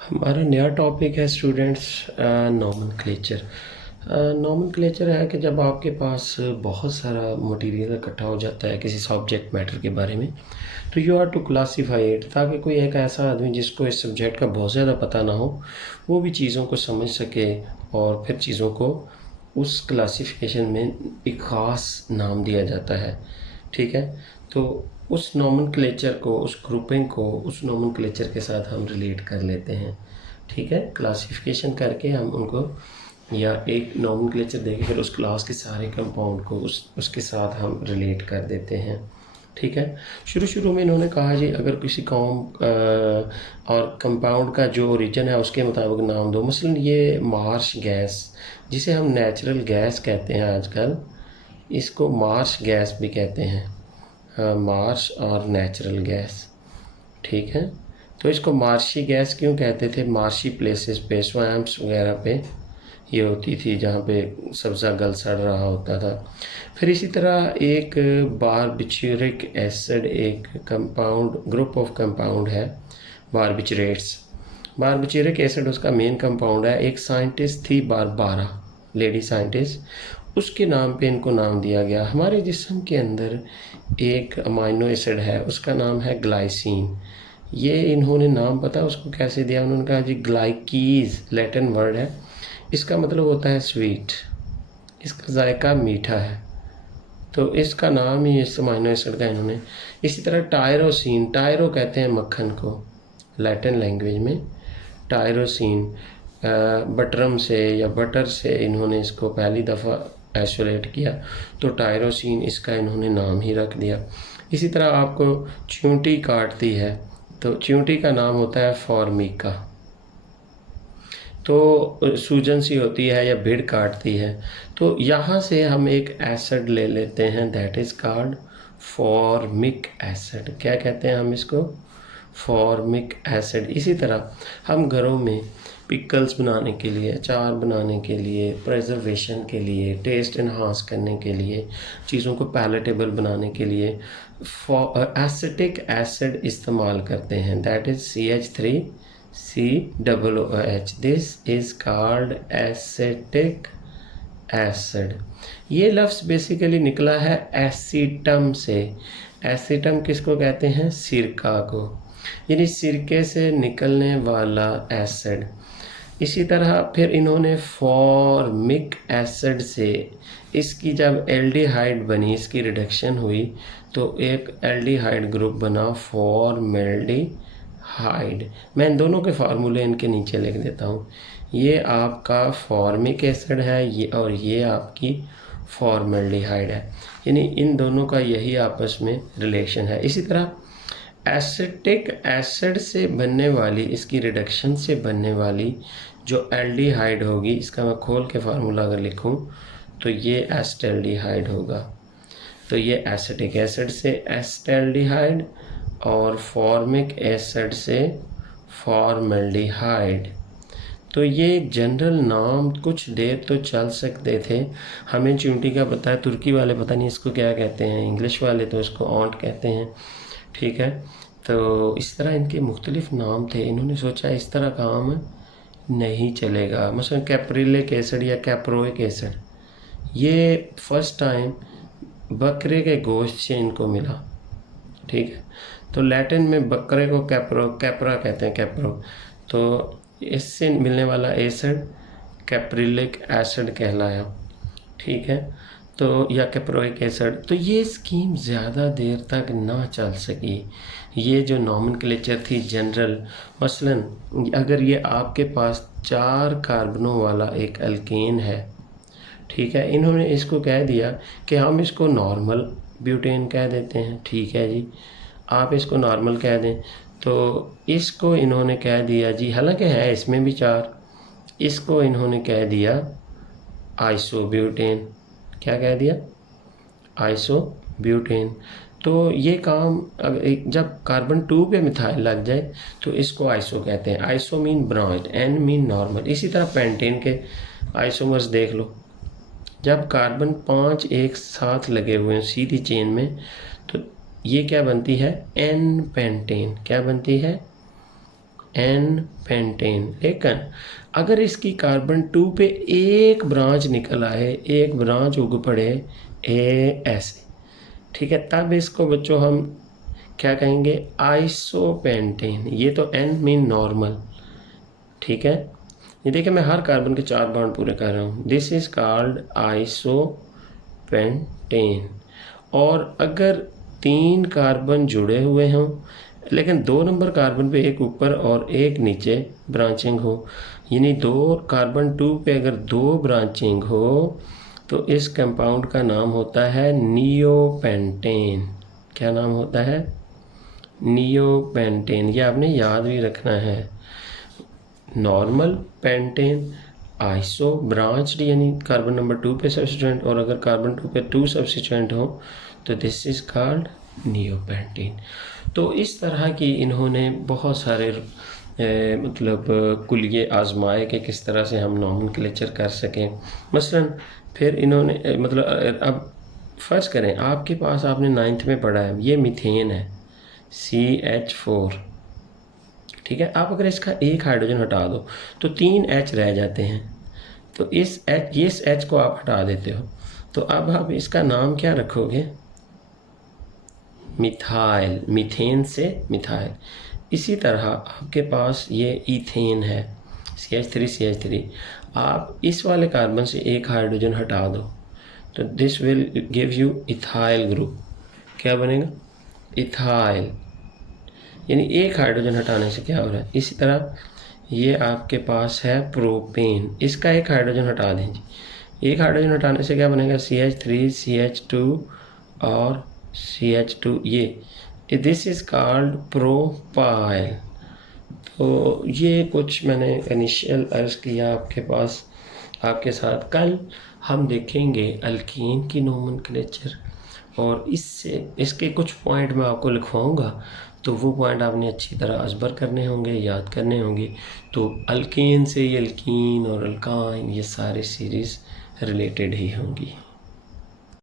हमारा नया टॉपिक है स्टूडेंट्स, नोमेनक्लेचर। नोमेनक्लेचर है कि जब आपके पास बहुत सारा मटेरियल इकट्ठा हो जाता है किसी सब्जेक्ट मैटर के बारे में, तो you are to classify it, ताकि कोई एक ऐसा आदमी जिसको इस सब्जेक्ट का बहुत ज़्यादा पता ना हो, वो भी चीज़ों को समझ सके और फिर चीज़ों को उस क्लासिफिकेशन में एक ख़ास नाम दिया जाता है। ठीक है, तो उस नोमेनक्लेचर को, उस ग्रुपिंग को उस नोमेनक्लेचर के साथ हम रिलेट कर लेते हैं। ठीक है, क्लासिफिकेशन करके हम उनको, या एक नोमेनक्लेचर देके फिर उस क्लास के सारे कंपाउंड को उसके साथ हम रिलेट कर देते हैं। ठीक है, शुरू शुरू में इन्होंने कहा जी अगर किसी कॉम और कंपाउंड का जो ओरिजिन है उसके मुताबिक नाम दो। मसलन ये मार्श गैस, जिसे हम नेचुरल गैस कहते हैं आजकल, इसको मार्श गैस भी कहते हैं। हाँ, मार्श और नेचुरल गैस। ठीक है, तो इसको मार्शी गैस क्यों कहते थे? मार्शी प्लेसेस पे, स्वैम्प्स वगैरह पे ये होती थी जहाँ पे सब्ज़ा गल सड़ रहा होता था। फिर इसी तरह एक बारबिचूरिक एसिड, एक कंपाउंड, ग्रुप ऑफ कंपाउंड है बारबिचरेट्स। बारबिचूरिक एसिड उसका मेन कंपाउंड है। एक साइंटिस्ट थी बारबारा, लेडी साइंटिस्ट, उसके नाम पे इनको नाम दिया गया। हमारे जिस्म के अंदर एक अमाइनो एसिड है, उसका नाम है ग्लाइसिन। ये इन्होंने नाम पता उसको कैसे दिया? उन्होंने कहा जी ग्लाइकीज लैटिन वर्ड है, इसका मतलब होता है स्वीट, इसका जायका मीठा है, तो इसका नाम ही इस अमाइनो एसिड का इन्होंने। इसी तरह टायरोसिन, टायरो कहते हैं मक्खन को लैटिन लैंग्वेज में, टायरोसिन बटरम से या बटर से इन्होंने इसको पहली दफ़ा आइसोलेट किया, तो टायरोसिन इसका इन्होंने नाम ही रख दिया। इसी तरह आपको चींटी काटती है तो चींटी का नाम होता है फॉर्मिका। तो सूजन सी होती है या भीड़ काटती है, तो यहाँ से हम एक एसिड ले लेते हैं, that is called formic acid. क्या कहते हैं हम इसको? Formic acid. इसी तरह हम घरों में पिकल्स बनाने के लिए, अचार बनाने के लिए, प्रिजर्वेशन के लिए, टेस्ट इन्हांस करने के लिए, चीज़ों को पैलेटेबल बनाने के लिए एसिटिक एसिड इस्तेमाल करते हैं, that is CH3COOH। This is called acetic acid. ये लफ्ज़ बेसिकली निकला है एसीटम से। एसीटम किसको कहते हैं? सिरका को, यानी सिरके से निकलने वाला एसिड। इसी तरह फिर इन्होंने फॉर्मिक एसिड से इसकी जब एल्डिहाइड बनी, इसकी रिडक्शन हुई, तो एक एल्डिहाइड ग्रुप बना फॉर्मेल्डिहाइड। मैं इन दोनों के फार्मूले इनके नीचे लिख देता हूँ। ये आपका फॉर्मिक एसिड है, ये, और ये आपकी फॉर्मेल्डिहाइड है, यानी इन दोनों का यही आपस में रिलेशन है। इसी तरह एसिटिक एसिड से बनने वाली, इसकी रिडक्शन से बनने वाली जो एल्डिहाइड होगी, इसका मैं खोल के फार्मूला अगर लिखूं तो ये एस्टेल्डिहाइड होगा। तो ये एसिटिक एसिड से एस्टेल्डिहाइड और फॉर्मिक एसिड से फॉर्मेल्डिहाइड। तो ये जनरल नाम कुछ देर तो चल सकते थे। हमें चींटी का पता है, तुर्की वाले पता नहीं इसको क्या कहते हैं, इंग्लिश वाले तो इसको ऑन्ट कहते हैं। ठीक है, तो इस तरह इनके मुख्तलिफ नाम थे। इन्होंने सोचा इस तरह काम नहीं चलेगा। मसलन कैप्रिलिक एसिड या कैप्रोइक एसिड, ये फर्स्ट टाइम बकरे के गोश्त से इनको मिला। ठीक है, तो लैटिन में बकरे को कैप्रा कहते हैं, कैप्रो। तो इससे मिलने वाला एसिड कैप्रिलिक एसिड कहलाया। ठीक है, तो या कैप्रोइक एसिड। तो ये स्कीम ज़्यादा देर तक ना चल सकी। ये जो नोमेनक्लेचर थी जनरल, मसलन अगर ये आपके पास 4 कार्बनों वाला एक अल्केन है, ठीक है, इन्होंने इसको कह दिया कि हम इसको नॉर्मल ब्यूटेन कह देते हैं। ठीक है जी, आप इसको नॉर्मल कह दें, तो इसको इन्होंने कह दिया जी, हालांकि है इसमें भी 4, इसको इन्होंने कह दिया आइसोब्यूटेन। क्या कह दिया? आइसोब्यूटेन। तो ये काम जब कार्बन 2 पे मिथाइल लग जाए तो इसको आइसो कहते हैं। Iso mean branch, n mean normal. इसी तरह पेंटेन के आइसोमर्स देख लो, जब कार्बन 5 एक साथ लगे हुए हैं सीधी चेन में, तो ये क्या बनती है? N pentane. क्या बनती है? N pentane. लेकिन अगर इसकी कार्बन 2 पे एक ब्रांच निकल आए, एक ब्रांच उग पड़े ए ऐसे, ठीक है, तब इसको बच्चों हम क्या कहेंगे, आइसोपेंटेन। ये तो एन मीन नॉर्मल, ठीक है। ये देखिए मैं हर कार्बन के 4 बॉन्ड पूरे कर रहा हूँ। This is called isopentane. और अगर 3 कार्बन जुड़े हुए हों लेकिन 2 नंबर कार्बन पे एक ऊपर और एक नीचे ब्रांचिंग हो, यानी 2 कार्बन 2 पे अगर 2 ब्रांचिंग हो तो इस कंपाउंड का नाम होता है नियोपेंटेन। क्या नाम होता है? नियोपेंटेन। ये आपने याद भी रखना है। नॉर्मल, पेंटेन, आइसो, ब्रांच्ड यानी कार्बन नंबर 2 पे सब्स्टिट्यूएंट, और अगर कार्बन 2 पे 2 सब्स्टिट्यूएंट हो तो दिस इज़ कॉल्ड नियोपेंटेन। तो इस तरह की इन्होंने बहुत सारे मतलब कुलिये आजमाए कि किस तरह से हम नॉमेनक्लेचर कर सकें। मसलन फिर इन्होंने मतलब अब फ़र्ज़ करें आपके पास, आपने 9th में पढ़ा है, ये मीथेन है CH4, ठीक है। आप अगर इसका एक हाइड्रोजन हटा दो तो 3 H रह जाते हैं। तो इस H को आप हटा देते हो, तो अब आप इसका नाम क्या रखोगे? मिथाइल। मीथेन से मिथाइल। इसी तरह आपके पास ये ईथेन है CH3CH3। आप इस वाले कार्बन से एक हाइड्रोजन हटा दो तो this will give you ethyl group. क्या बनेगा? इथाइल। यानी एक हाइड्रोजन हटाने से क्या हो रहा है। इसी तरह ये आपके पास है प्रोपेन, इसका एक हाइड्रोजन हटा दीजिए। एक हाइड्रोजन हटाने से क्या बनेगा? CH3 CH2 और CH2। ये दिस इज़ कॉल्ड प्रोपाइल। तो ये कुछ मैंने इनिशियल अर्ज़ किया आपके पास, आपके साथ। कल हम देखेंगे अल्कीन की नोमेनक्लेचर, और इससे इसके कुछ पॉइंट मैं आपको लिखवाऊंगा, तो वो पॉइंट आपने अच्छी तरह अज़बर करने होंगे, याद करने होंगे। तो अल्कीन से ये अल्कीन और अल्काइन ये सारी सीरीज़ रिलेटेड ही होंगी।